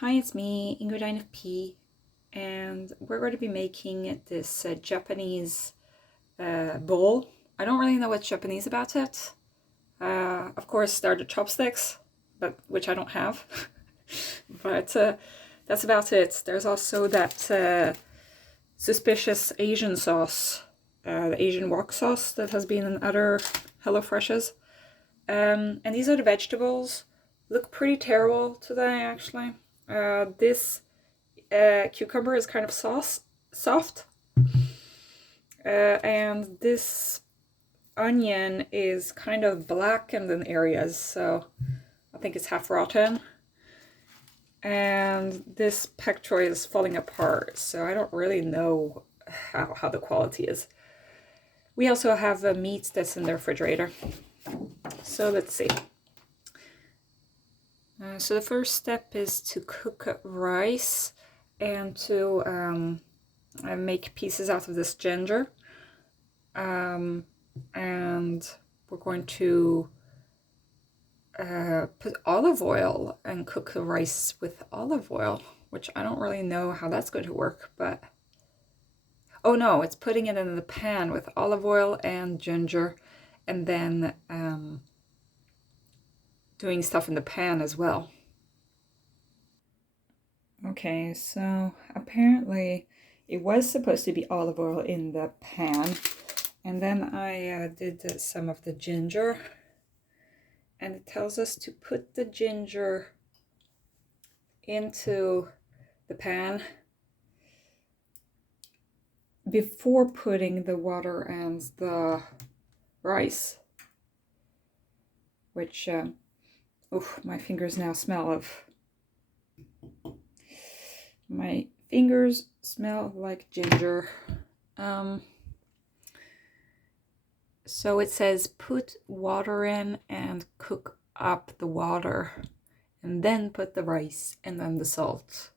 Hi, it's me, Ingrid INFP, and we're going to be making this Japanese bowl. I don't really know what's Japanese about it. Of course, there are the chopsticks, but which I don't have. But that's about it. There's also that suspicious Asian sauce, the Asian wok sauce that has been in other HelloFreshes. And these are the vegetables. Look pretty terrible today, actually. This cucumber is kind of soft, and this onion is kind of blackened in areas, so I think it's half rotten. And this pectoral is falling apart, so I don't really know how the quality is. We also have meat that's in the refrigerator. So let's see. So the first step is to cook rice and to make pieces out of this ginger. And we're going to put olive oil and cook the rice with olive oil, which I don't really know how that's going to work, but... Oh no, it's putting it in the pan with olive oil and ginger, and then doing stuff in the pan as well. Okay, so apparently it was supposed to be olive oil in the pan, and then I did some of the ginger, and it tells us to put the ginger into the pan before putting the water and the rice, which, my fingers now smell of... My fingers smell like ginger. So it says put water in and cook up the water, and then put the rice and then the salt,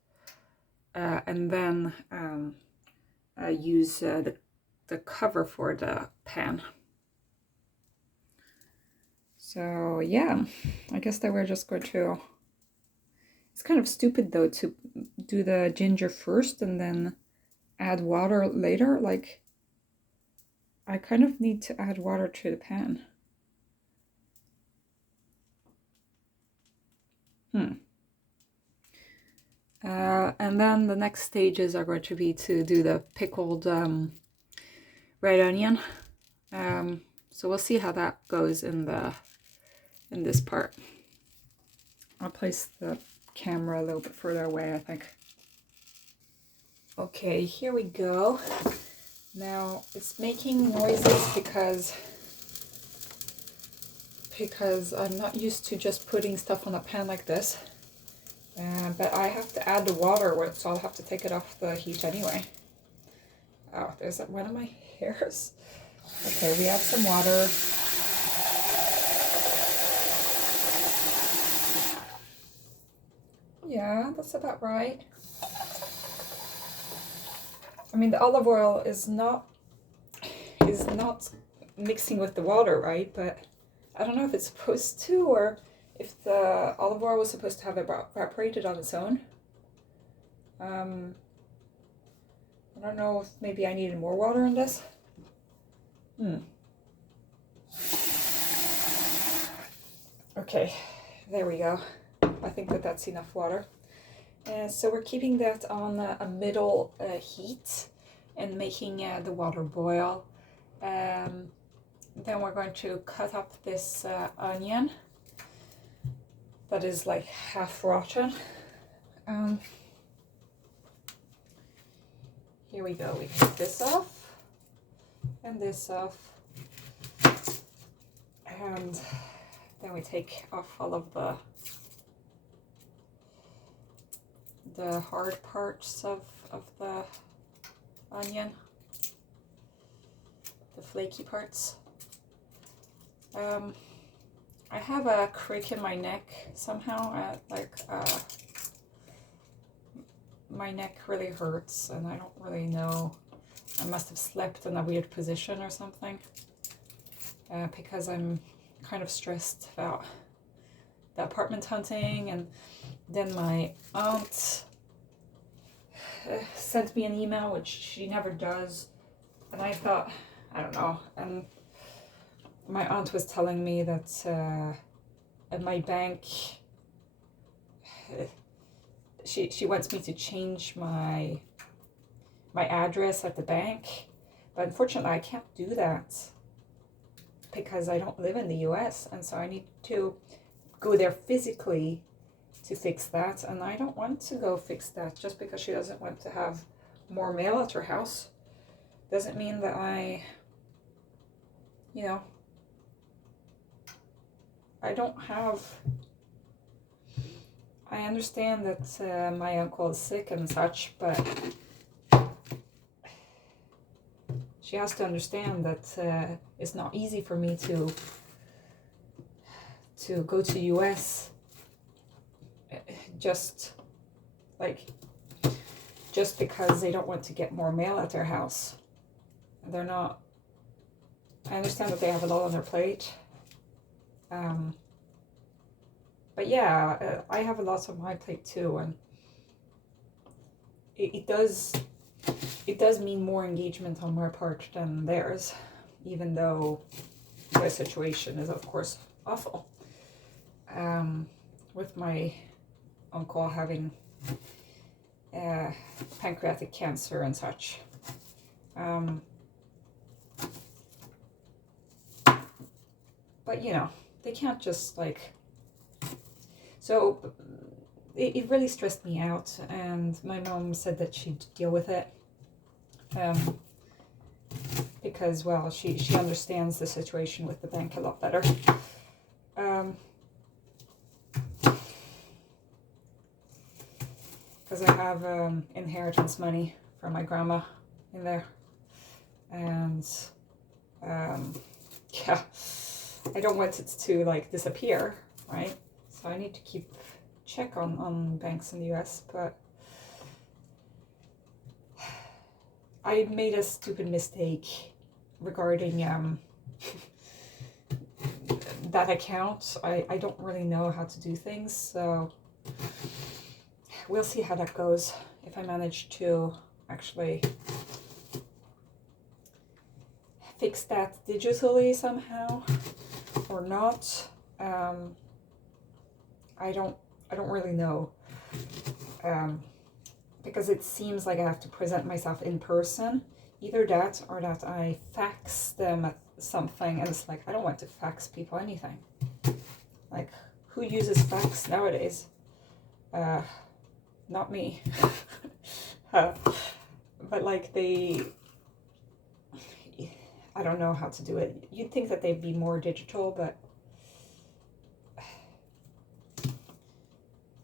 and then use the cover for the pan. So yeah, I guess that we're just going to... It's kind of stupid though to do the ginger first and then add water later. Like, I kind of need to add water to the pan. And then the next stages are going to be to do the pickled red onion. So we'll see how that goes in this part. I'll place the camera a little bit further away, I think. Okay, here we go. Now it's making noises because I'm not used to just putting stuff on a pan like this. But I have to add the water, so I'll have to take it off the heat anyway. Oh, there's one of my hairs. Okay, we add some water. Yeah, that's about right. I mean, the olive oil is not mixing with the water, right? But I don't know if it's supposed to, or if the olive oil was supposed to have evaporated on its own. I don't know if maybe I needed more water in this. Okay, there we go. I think that's enough water. So we're keeping that on a middle heat and making the water boil. Then we're going to cut up this onion that is like half rotten. Here we go. We take this off and this off, and then we take off all of the hard parts of the onion, the flaky parts. I have a crick in my neck somehow. My neck really hurts, and I don't really know. I must have slept in a weird position or something, because I'm kind of stressed about the apartment hunting, and then my aunt sent me an email, which she never does. And I thought, I don't know. And my aunt was telling me that at my bank, she wants me to change my address at the bank. But unfortunately, I can't do that because I don't live in the US. And so I need to go there physically to fix that. And I don't want to go fix that just because she doesn't want to have more mail at her house. Doesn't mean that I don't have... I understand that my uncle is sick and such, but she has to understand that it's not easy for me to go to US just because they don't want to get more mail at their house. They're not... I understand that they have a lot on their plate. But yeah, I have a lot on my plate too, and it does mean more engagement on my part than theirs, even though my situation is of course awful. With my uncle having pancreatic cancer and such. But they can't just so it really stressed me out, and my mom said that she'd deal with it. Because, well, she understands the situation with the bank a lot better. Because I have inheritance money from my grandma in there. And, yeah, I don't want it to, disappear, right? So I need to keep check on banks in the US, but I made a stupid mistake regarding that account. I don't really know how to do things, so we'll see how that goes, if I manage to actually fix that digitally somehow or not. I don't really know, because it seems like I have to present myself in person. Either that or that I fax them something, and it's like, I don't want to fax people anything. Like, who uses fax nowadays? Not me. But I don't know how to do it. You'd think that they'd be more digital, but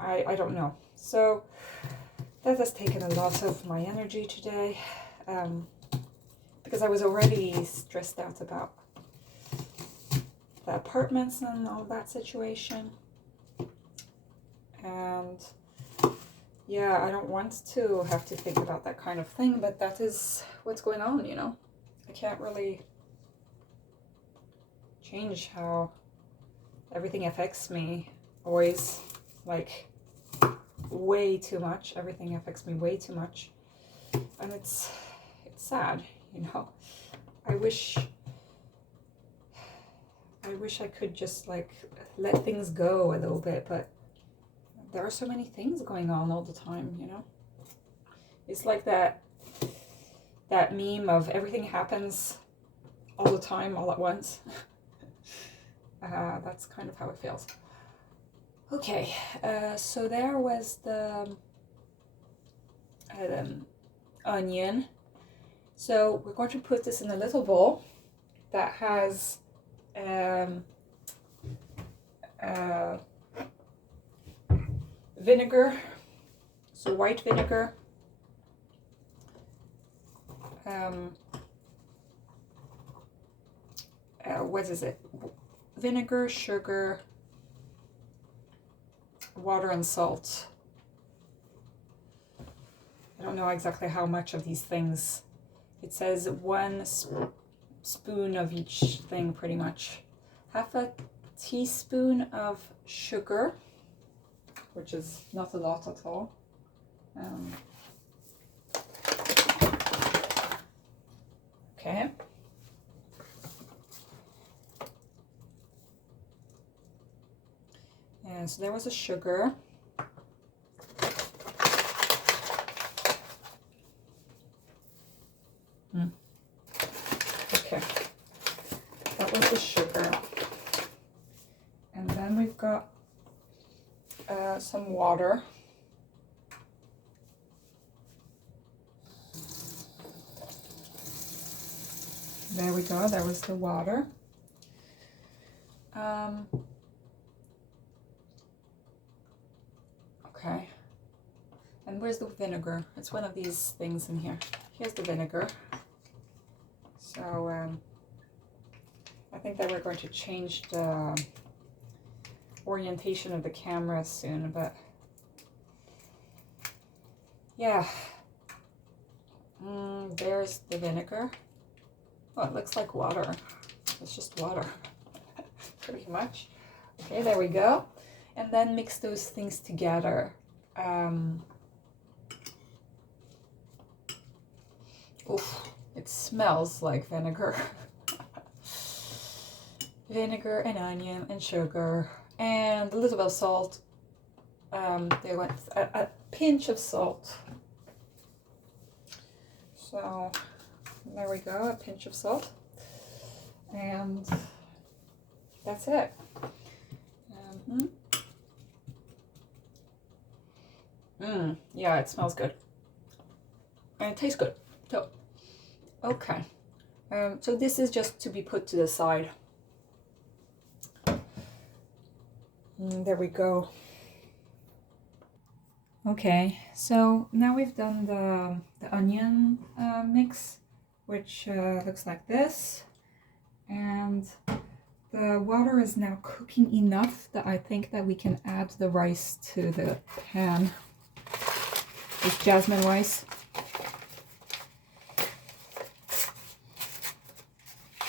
I don't know. So that has taken a lot of my energy today, because I was already stressed out about the apartments and all that situation. And yeah, I don't want to have to think about that kind of thing, but that is what's going on, I can't really change how everything affects me always, way too much. Everything affects me way too much, and it's sad, I wish I could just let things go a little bit, but there are so many things going on all the time, It's like that meme of everything happens all the time, all at once. That's kind of how it feels. Okay, so there was the onion. So we're going to put this in a little bowl that has vinegar, so white vinegar, what is it? Vinegar, sugar, water, and salt. I don't know exactly how much of these things. It says 1 spoon of each thing, pretty much. Half a teaspoon of sugar. which is not a lot at all. Okay. And so there was a sugar. Okay, that was the sugar. And then we've got some water. There we go, there was the water. Okay, and where's the vinegar? It's one of these things in here. Here's the vinegar. So I think that we're going to change the orientation of the camera soon, but yeah. There's the vinegar. Oh, it looks like water. It's just water, pretty much. Okay, there we go. And then mix those things together. Oof, it smells like vinegar. Vinegar and onion and sugar and a little bit of salt. They went a pinch of salt. So there we go, a pinch of salt. And that's it. Yeah, it smells good. And it tastes good. So, okay. So this is just to be put to the side. There we go. Okay, so now we've done the onion mix, which looks like this. And the water is now cooking enough that I think that we can add the rice to the pan. It's jasmine rice.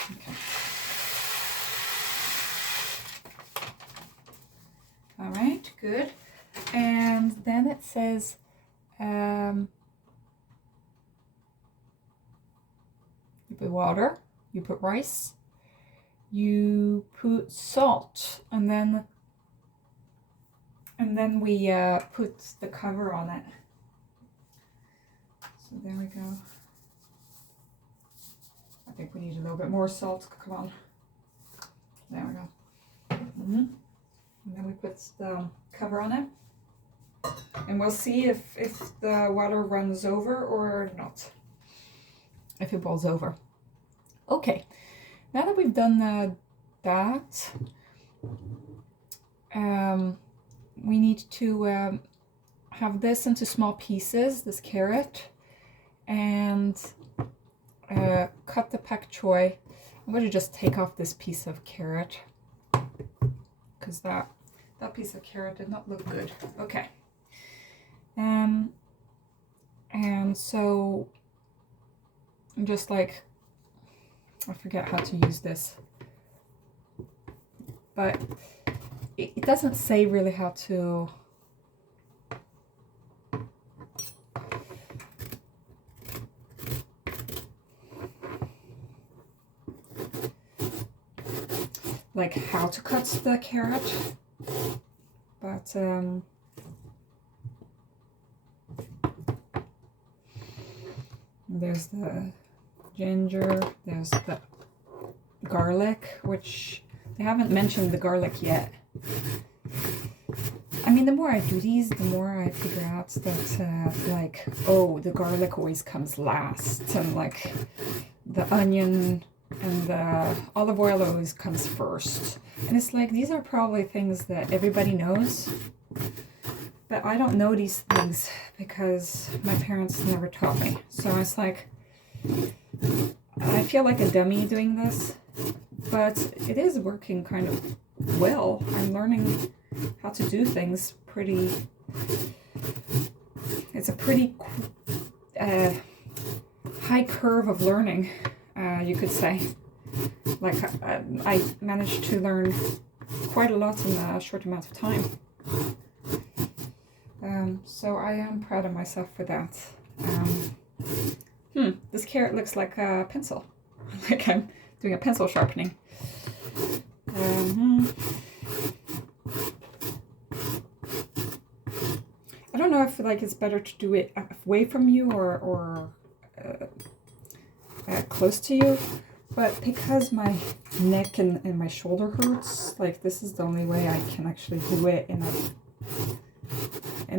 Okay. All right, good. And then it says you put water, you put rice, you put salt, and then we put the cover on it. So there we go. I think we need a little bit more salt. Come on. There we go. And then we put the cover on it. And we'll see if the water runs over or not. If it boils over. Okay. Now that we've done that, we need to have this into small pieces, this carrot, and cut the pak choi. I'm going to just take off this piece of carrot because that piece of carrot did not look good. Okay. And so I'm just like, I forget how to use this, but it doesn't say really how to how to cut the carrot, but there's the ginger, there's the garlic, which they haven't mentioned the garlic yet. I mean, the more I do these, the more I figure out that oh, the garlic always comes last, and like the onion and the olive oil always comes first. And it's like, these are probably things that everybody knows, but I don't know these things because my parents never taught me. So it's like, I feel like a dummy doing this, but it is working kind of well. I'm learning how to do things pretty, it's a pretty high curve of learning, you could say. Like, I managed to learn quite a lot in a short amount of time. So I am proud of myself for that. This carrot looks like a pencil. Like I'm doing a pencil sharpening. I don't know if like it's better to do it away from you or close to you, but because my neck and my shoulder hurts, like this is the only way I can actually do it in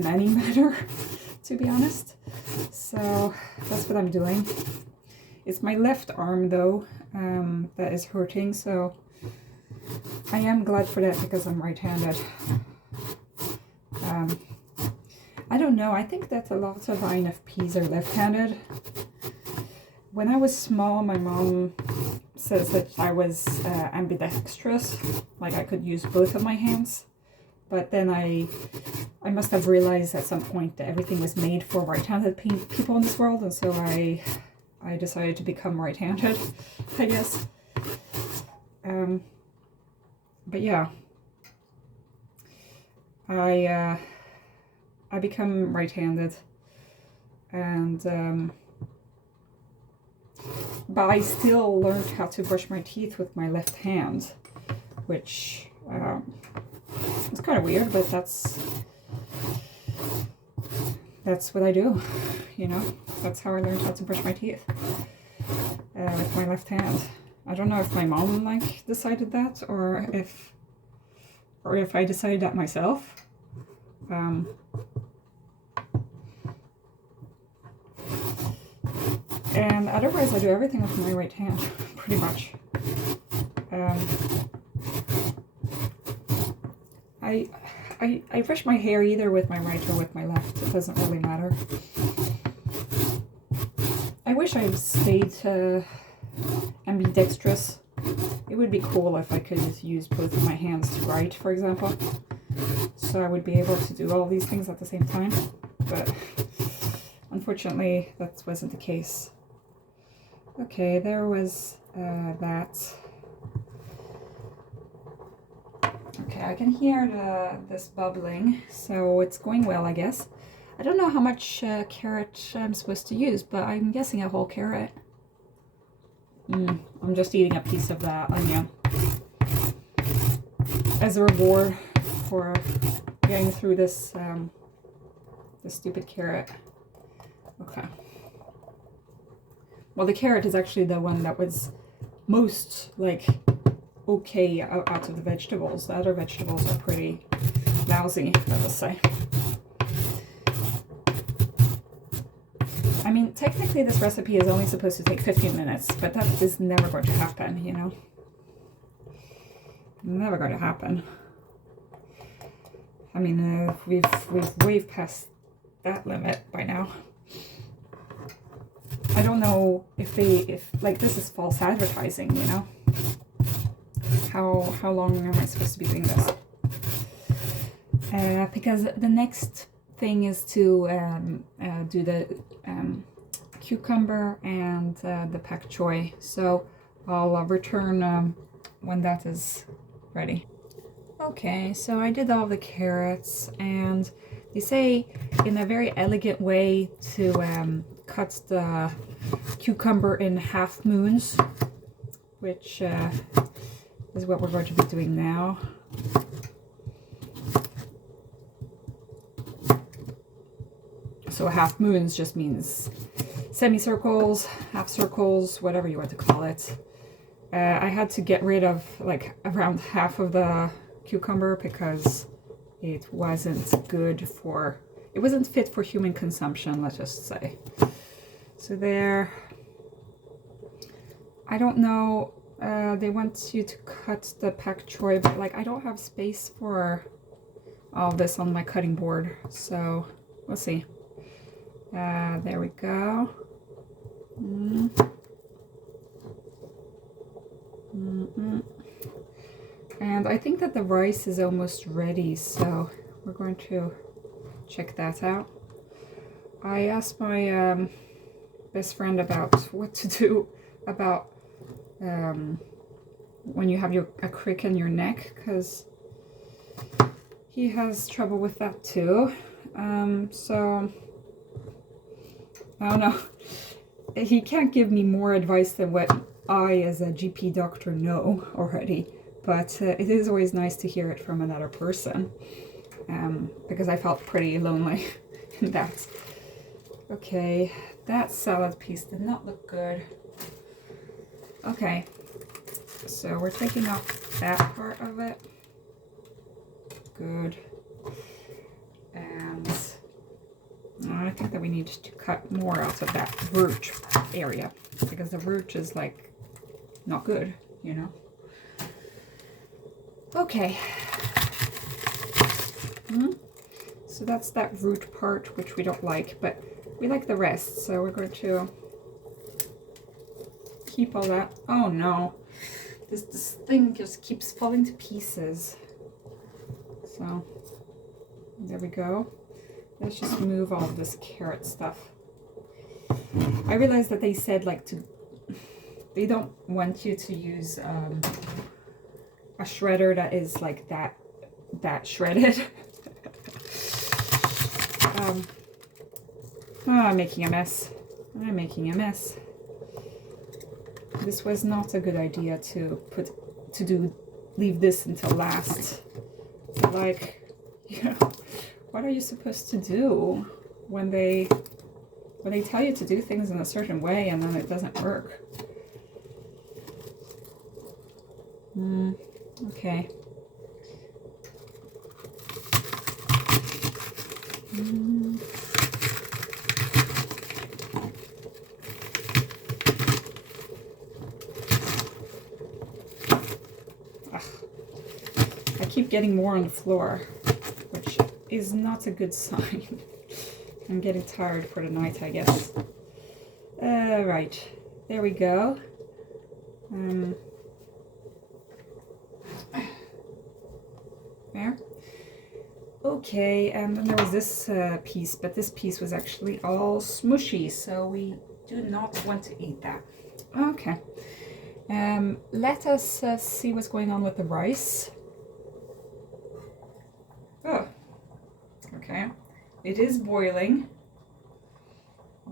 any manner, to be honest. So that's what I'm doing. It's my left arm though that is hurting, so I am glad for that because I'm right-handed. I don't know, I think that a lot of INFPs are left-handed. When I was small, my mom says that I was ambidextrous, like I could use both of my hands. But then I must have realized at some point that everything was made for right-handed people in this world, and so I decided to become right-handed, I guess. But yeah, I become right-handed, and but I still learned how to brush my teeth with my left hand, which it's kind of weird, but that's what I do, you know. That's how I learned how to brush my teeth with my left hand. I don't know if my mom like decided that or if I decided that myself. And otherwise I do everything with my right hand, pretty much. I brush my hair either with my right or with my left. It doesn't really matter. I wish I stayed ambidextrous. It would be cool if I could use both of my hands to write, for example. So I would be able to do all these things at the same time. But unfortunately, that wasn't the case. Okay, there was that. Okay, I can hear this bubbling, so it's going well, I guess. I don't know how much carrot I'm supposed to use, but I'm guessing a whole carrot. I'm just eating a piece of that onion as a reward for getting through this this stupid carrot. Okay. Well, the carrot is actually the one that was most like okay out of the vegetables. The other vegetables are pretty lousy, let us say. I mean, technically this recipe is only supposed to take 15 minutes, but that is never going to happen, you know? Never going to happen. I mean, we've way past that limit by now. I don't know if like this is false advertising, you know? How long am I supposed to be doing this? Because the next thing is to do the cucumber and the pak choi. So I'll return when that is ready. Okay, so I did all the carrots, and they say in a very elegant way to cut the cucumber in half moons, which is what we're going to be doing now. So half moons just means semicircles, half circles, whatever you want to call it. I had to get rid of like around half of the cucumber because it wasn't good for, it wasn't fit for human consumption, let's just say. So there, I don't know, they want you to cut the pak choi, but like I don't have space for all this on my cutting board, so we'll see. There we go. And I think that the rice is almost ready, so we're going to check that out. I asked my best friend about what to do about when you have a crick in your neck, because he has trouble with that too. So I don't know. He can't give me more advice than what I, as a GP doctor, know already. But it is always nice to hear it from another person, because I felt pretty lonely in that. Okay, that salad piece did not look good. Okay, so we're taking off that part of it. Good. And I think that we need to cut more out of that root area, because the root is like not good, you know. Okay. So that's that root part, which we don't like, but we like the rest, so we're going to keep all that. Oh no, this thing just keeps falling to pieces. So there we go. Let's just move all of this carrot stuff. I realized that they said like they don't want you to use a shredder that is like that shredded. I'm making a mess. I'm making a mess. This was not a good idea to leave this until last. Like, you know, what are you supposed to do when they tell you to do things in a certain way and then it doesn't work? Okay. I keep getting more on the floor, which is not a good sign. I'm getting tired for the night, I guess. Right, there we go. There. Okay, and then there was this piece, but this piece was actually all smushy, so we do not want to eat that. Okay. Let us see what's going on with the rice. Oh, okay. It is boiling.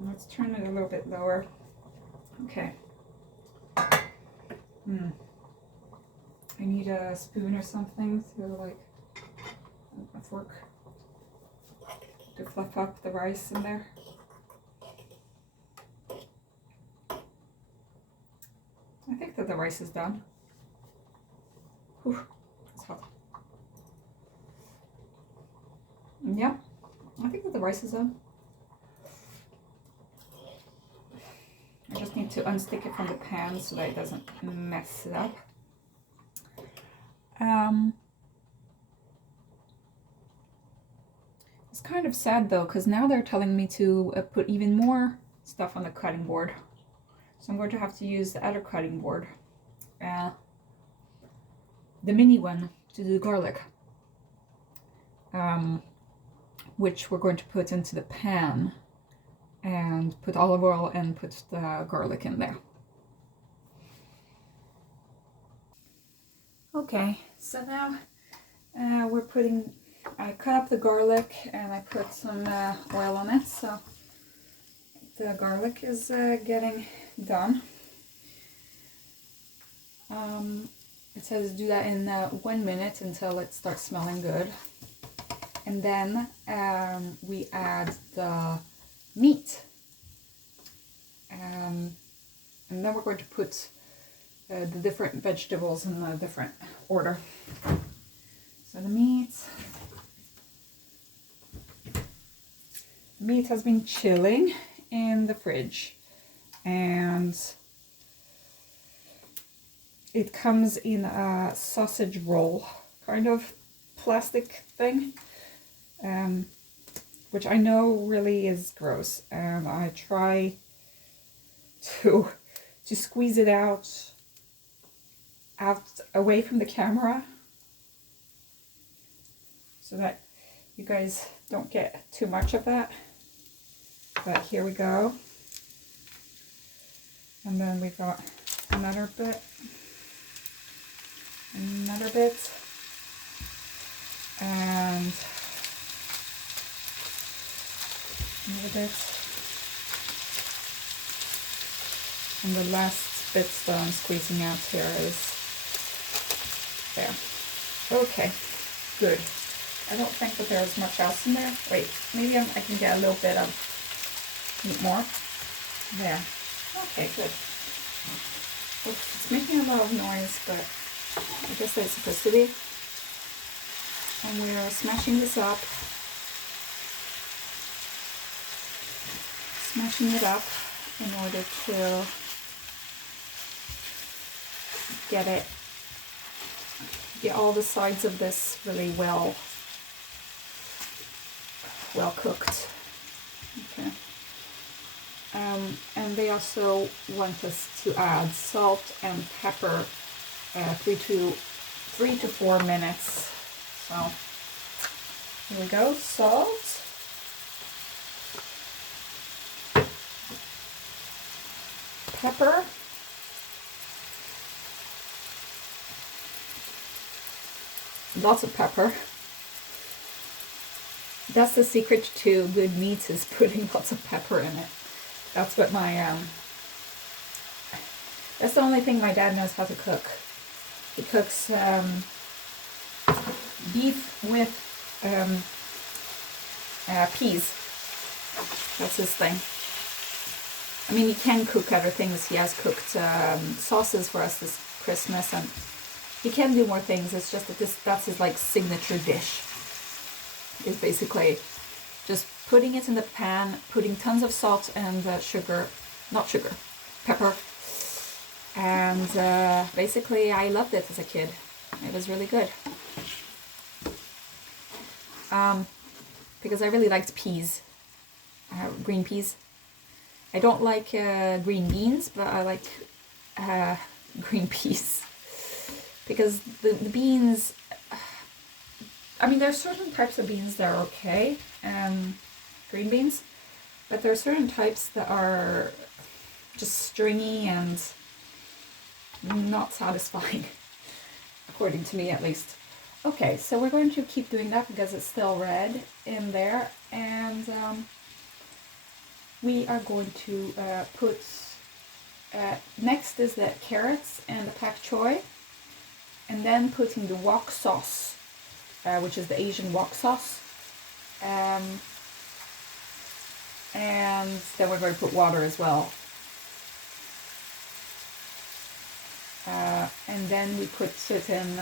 Let's turn it a little bit lower. Okay. I need a spoon or something to, like, a fork to fluff up the rice in there. I think that the rice is done. Whew, it's hot. Yeah, I think that the rice is done. I just need to unstick it from the pan so that it doesn't mess it up. It's kind of sad though, because now they're telling me to put even more stuff on the cutting board. So I'm going to have to use the other cutting board, the mini one, to do the garlic, which we're going to put into the pan and put olive oil and put the garlic in there. Okay, so now I cut up the garlic and I put some oil on it, so the garlic is getting done. It says do that in 1 minute until it starts smelling good. And then we add the meat. And then we're going to put the different vegetables in a different order. So the meat has been chilling in the fridge, and it comes in a sausage roll kind of plastic thing, which I know really is gross, and I try to squeeze it out away from the camera so that you guys don't get too much of that. But here we go. And then we've got another bit, and a little bit. And the last bits that I'm squeezing out here is there. Okay, good. I don't think that there's much else in there. Wait, maybe I can get a little bit of meat more. There. Okay, good. Oops, it's making a lot of noise, but I guess that's supposed to be. And we're smashing this up. Smashing it up in order to get all the sides of this really well cooked. Okay. And they also want us to add salt and pepper 3 to 4 minutes. So here we go, salt, pepper, lots of pepper. That's the secret to good meat, is putting lots of pepper in it. That's what that's the only thing my dad knows how to cook. He cooks beef with peas. That's his thing. I mean, he can cook other things. He has cooked sauces for us this Christmas, and he can do more things. It's just that that's his like signature dish. Is basically just putting it in the pan, putting tons of salt and pepper. And basically I loved it as a kid. It was really good. Because I really liked peas, green peas. I don't like green beans, but I like green peas. Because the beans, I mean, there are certain types of beans that are okay, green beans, but there are certain types that are just stringy and not satisfying, according to me at least. Okay, so we're going to keep doing that because it's still red in there, and we are going to put, next is the carrots and the pak choi, and then putting the wok sauce, which is the Asian wok sauce, and then we're going to put water as well. And then we put it in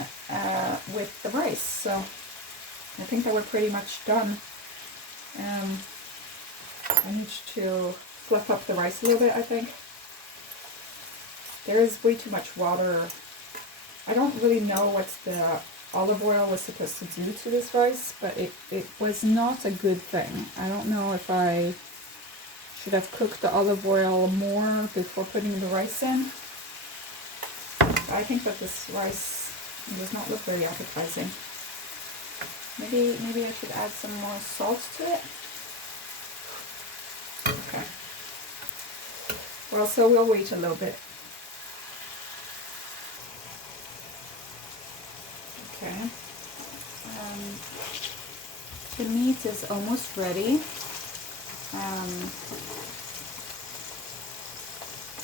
with the rice. So I think that we're pretty much done. I need to fluff up the rice a little bit, I think. There is way too much water. I don't really know what the olive oil was supposed to do to this rice, but it was not a good thing. I don't know if I should have cooked the olive oil more before putting the rice in. I think that this rice does not look very appetizing. Maybe I should add some more salt to it. Okay. Well, so we'll wait a little bit. Okay. The meat is almost ready.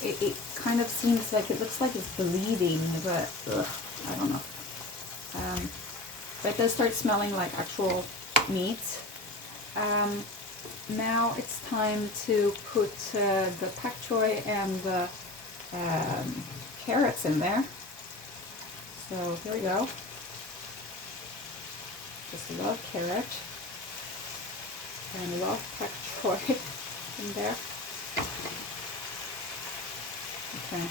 It kind of seems like, it looks like it's bleeding, but I don't know. But it does start smelling like actual meat. Now it's time to put the pak choi and the carrots in there. So here we go. Just a lot of carrot and a lot of pak choi in there. Okay.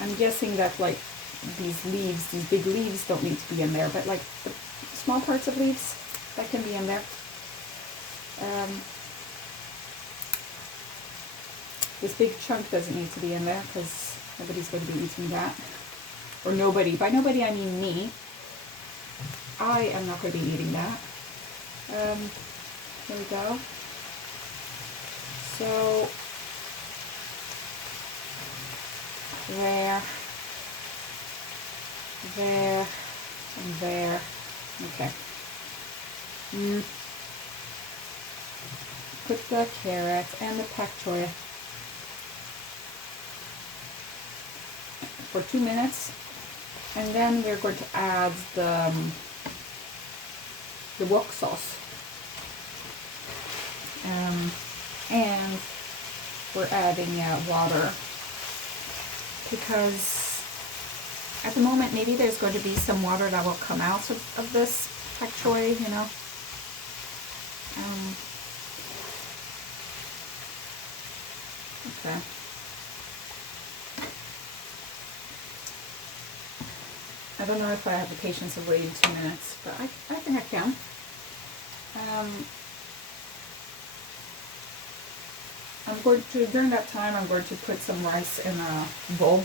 I'm guessing that like these leaves, these big leaves don't need to be in there, but like the small parts of leaves, that can be in there. This big chunk doesn't need to be in there because nobody's going to be eating that. Or nobody. By nobody I mean me. I am not going to be eating that. Here we go. So there, and there. Okay. Put the carrot and the pak choi for 2 minutes, and then we're going to add the wok sauce, and we're adding water, because at the moment maybe there's going to be some water that will come out of this pak choi, you know. Okay. I don't know if I have the patience of waiting 2 minutes, but I think I can. I'm going to, during that time, I'm going to put some rice in a bowl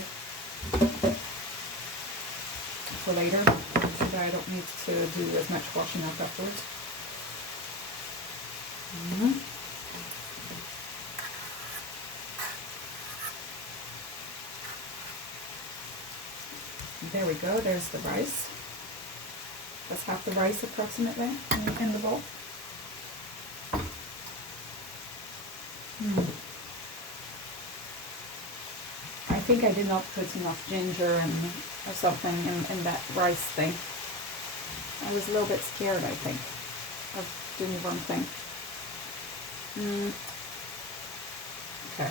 for later, so that I don't need to do as much washing up afterwards. There we go, there's the rice. That's half the rice approximately in the bowl. I think I did not put enough ginger or something in that rice thing. I was a little bit scared, I think, of doing the wrong thing. Okay.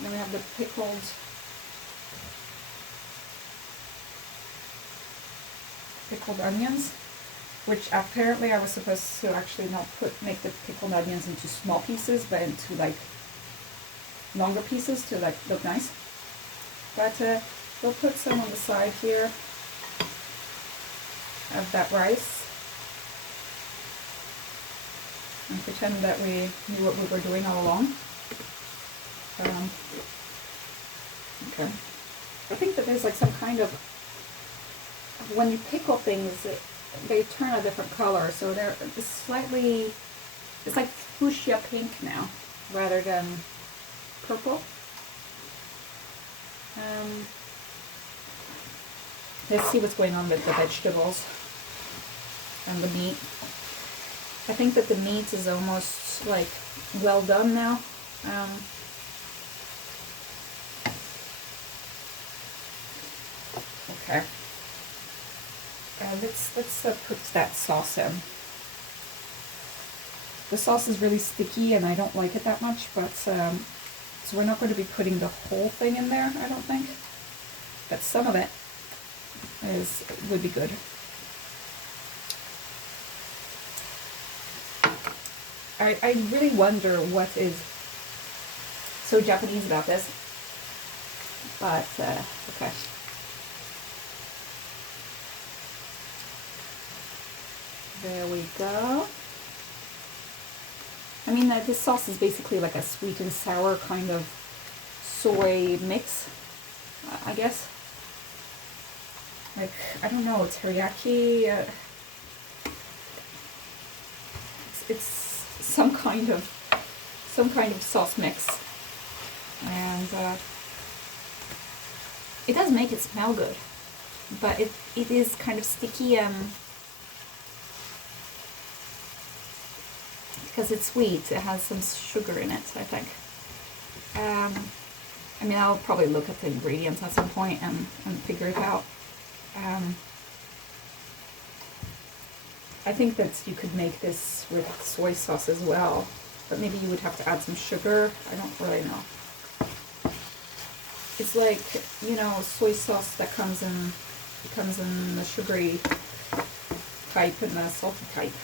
Then we have the pickled onions, which apparently I was supposed to actually not make the pickled onions into small pieces, but into like longer pieces to like look nice. But we'll put some on the side here of that rice and pretend that we knew what we were doing all along. Okay. I think that there's like some kind of, when you pickle things, they turn a different color, so they're slightly, it's like fuchsia pink now rather than purple. Let's see what's going on with the vegetables and the meat. I think that the meat is almost like well done now. Okay. Let's put that sauce in. The sauce is really sticky and I don't like it that much, but so we're not going to be putting the whole thing in there, I don't think. But some of it would be good. I really wonder what is so Japanese about this, but okay. There we go. I mean, this sauce is basically like a sweet and sour kind of soy mix, I guess. Like, I don't know, teriyaki. It's some kind of sauce mix, and it does make it smell good, but it is kind of sticky because it's sweet. It has some sugar in it, I think. I mean, I'll probably look at the ingredients at some point and figure it out. I think that you could make this with soy sauce as well, but maybe you would have to add some sugar. I don't really know. It's like, you know, soy sauce that comes in the sugary type and the salty type.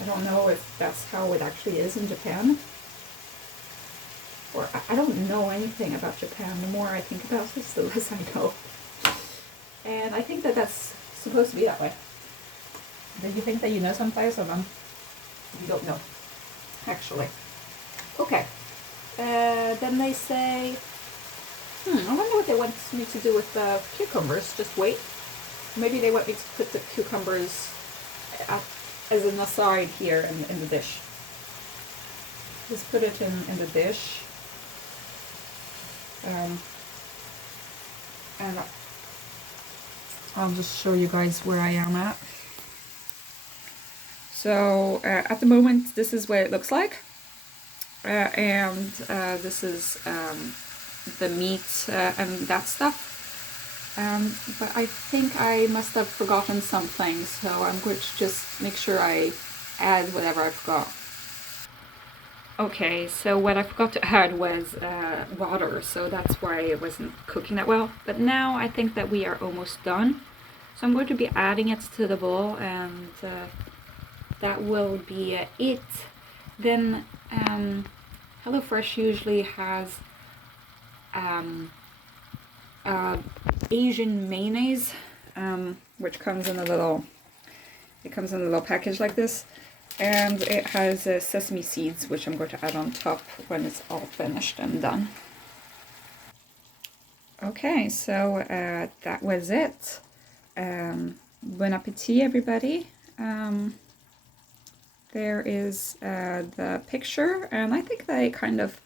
I don't know if that's how it actually is in Japan. Or I don't know anything about Japan. The more I think about this, the less I know. And I think that that's supposed to be that way. Do you think that you know someplace or no? You don't know, actually. Okay. Then they say, I wonder what they want me to do with the cucumbers. Just wait. Maybe they want me to put the cucumbers as an aside here in the dish. Just put it in the dish. And I'll just show you guys where I am at. So at the moment, this is what it looks like. And this is the meat and that stuff. But I think I must have forgotten something, so I'm going to just make sure I add whatever I forgot. Okay, so what I forgot to add was water, so that's why it wasn't cooking that well. But now I think that we are almost done. So I'm going to be adding it to the bowl, and that will be it. Then HelloFresh usually has Asian mayonnaise, which comes in a little package like this, and it has sesame seeds, which I'm going to add on top when it's all finished and done. Okay, so that was it. Bon appetit, everybody. There is the picture, and I think that it kind of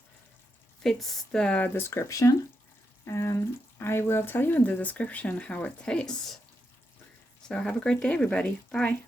fits the description. I will tell you in the description how it tastes. So have a great day, everybody. Bye.